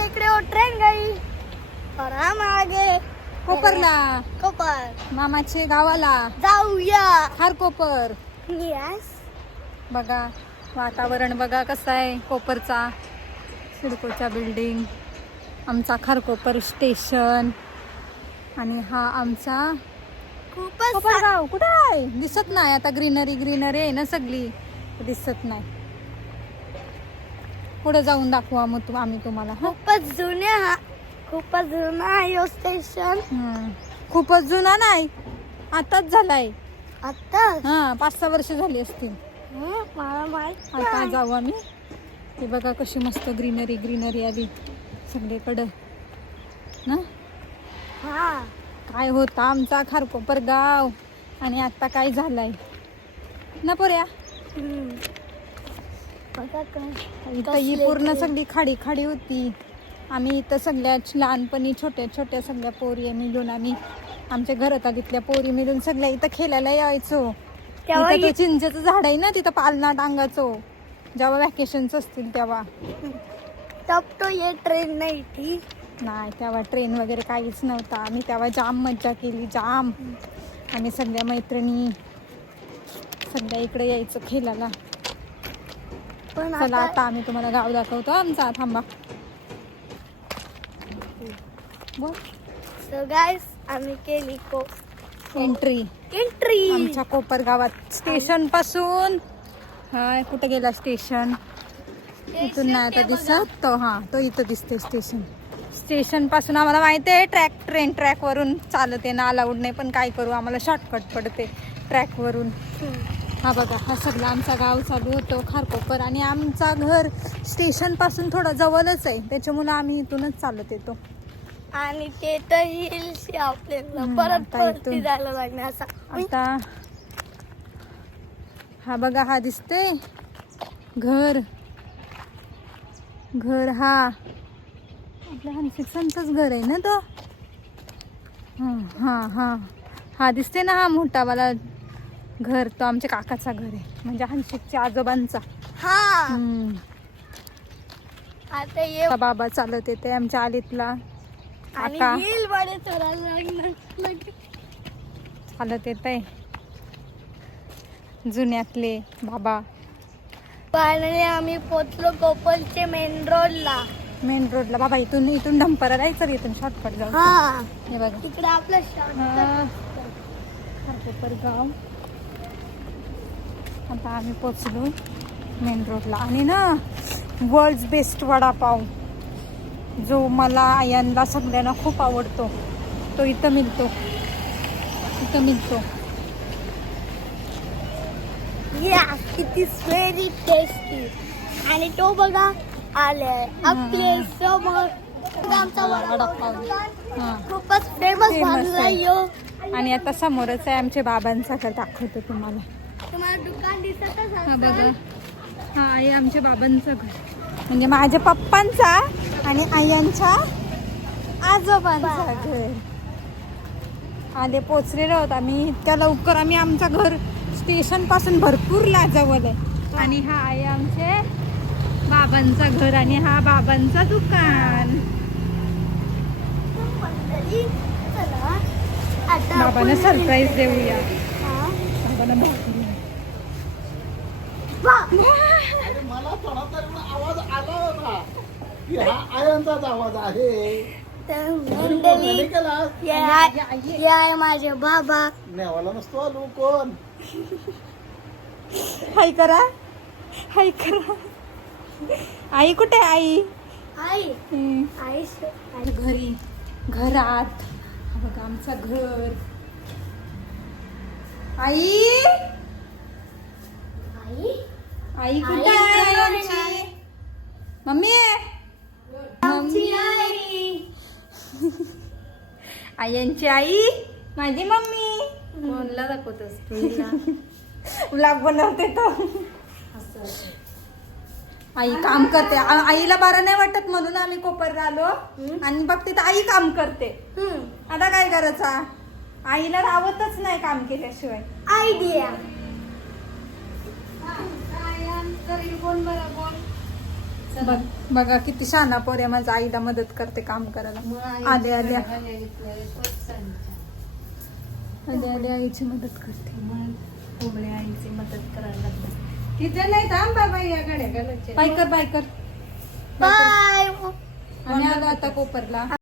इकडे ट्रेन गई और हम आगे कोपरला कोपर मामाचे गावाला जाऊया. खारकोपर. यस. बघा वातावरण बघा कसं आहे कोपरचा. सिडकोच्या बिल्डिंग, आमचा खारकोपर स्टेशन आणि हा आमचा खूपच कोपरगाव. कुठं आहे दिसत नाही आता. ग्रीनरी आहे ना सगळी, दिसत नाही. पुढे जाऊन दाखवा मग आम्ही तुम्हाला. खूपच जुना आहे स्टेशन. खूपच जुना नाही, आताच झालाय. आता 5-6 वर्ष झाली असतील. मला माहित आता जाऊ आम्ही. हे बघा कशी मस्त ग्रीनरी आली सगळीकडं ना. हा काय होता आमचा खारकोपर गाव आणि आता काय झालंय ना पोऱ्या. इथं ही पूर्ण सगळी खाडी होती. आम्ही इथं सगळ्या लहानपणी छोट्या सगळ्या पोरी मिळून, आम्ही आमच्या घरात तिथल्या पोरी मिळून सगळ्या इथं खेळायला यायचो. इथं तो चिंचेचं झाड आहे ना, तिथं पालना टांगायचो जेव्हा व्हॅकेशन्स असतील तेव्हा. तब तो ये ट्रेन नाही थी. नाही तेव्हा ट्रेन वगैरे काहीच नव्हता. आम्ही तेव्हा जाम मज्जा केली, जाम. आम्ही सगळ्या मैत्रिणी सगळ्या इकडे यायचं खेळायला. पण चला आता आम्ही तुम्हाला गाव दाखवतो आमचा. थांबा. सो गाइस आम्ही केली एंट्री आमच्या कोपर गावात. स्टेशन पासून कुठे गेला स्टेशन, इथून नाही आता दिसत तो. तो इथं दिसते स्टेशन पासून. आम्हाला माहिती आहे ट्रेन ट्रॅक वरून चालते ना, अलाउड नाही, पण काय करू आम्हाला शॉर्टकट पडते ट्रॅक वरून. हा बघा हा सगळं आमचा गाव चालू होतो खारकोपर. आणि आमचा घर स्टेशन पासून थोडं जवळच आहे, त्याच्यामुळे आम्ही इथूनच चालत येतो. आणि ते तर हिल्स आपल्याला परत वरती जायला लागणार असं. आता हा बघा हा दिसते घर हा आपल्या हनसिकांचंच घर आहे ना तो. हा दिसते ना, हा मोठावाला घर तो आमच्या काकाचा घर आहे, म्हणजे हनसिकच्या आजोबांचा. आता ये बाबा चालत येते आमच्या आलीतला काका. हिल मध्ये चढायला लागणार. चालत येत आहे जुन्यातले बाबा. फायनली आम्ही पोचलो कोपरचे मेन रोडला. बाबा इथून डंपरा जायचं, इथून शॉर्टकट जाऊ. हे बघा इकडे आपलं खारकोपर गाव. आता आम्ही पोचलो मेन रोडला. आणि ना वर्ल्ड बेस्ट वडापाव जो मला आयांना सगळ्यांना खूप आवडतो, तो इथं मिळतो. It is very tasty. आणि तो बघा आले आपले समोर आमचा वडापाव खूपच फेमस झाला. आणि आता समोरच आहे आमच्या बाबांचा घर, दाखवतो तुम्हाला. दुकान दिसतच. हा बघा हा आहे आमच्या बाबांचं घर, म्हणजे माझ्या पप्पांचा आणि आयांच्या आजोबांचा घर. आले पोचलेलो आहोत आम्ही. इतक्या लवकर आम्ही, आमचं घर स्टेशन पासून भरपूर जवळ आहे. आणि हा आहे आमचे बाबांचा घर आणि हा बाबांचा दुकान. बाबांना सरप्राईज देऊया. बाबांना मला थोडा तरी आवाज आला होता की हा आयांचाच आवाज आहे. आहे माझे बाबा. नेवाला नसतो आलो कोण. हाय करा. आई कुठे आई? घरात बघा आमचं घर. आई कुठे आहे आमची? मम्मी आयांची आई माझी मम्मी. कोणला दाखवतोस? व्लॉग बनवते तो. आई काम करते. आईला बरं नाही वाटत म्हणून आम्ही कोपरला आलो. आणि बघते तर आई काम करते. आता काय करायचा, आईला रावतच नाही काम केल्याशिवाय. आयडिया. बघा किती शहाणा पोऱ्या माझ्या आईला मदत करते काम करायला. आले आले आले आईची मदत करते. आईची मदत करायला लागते. किती नाही थांब बाबा या गाड्या बायकर बायकर बाय आणि आलो आता कोपरला.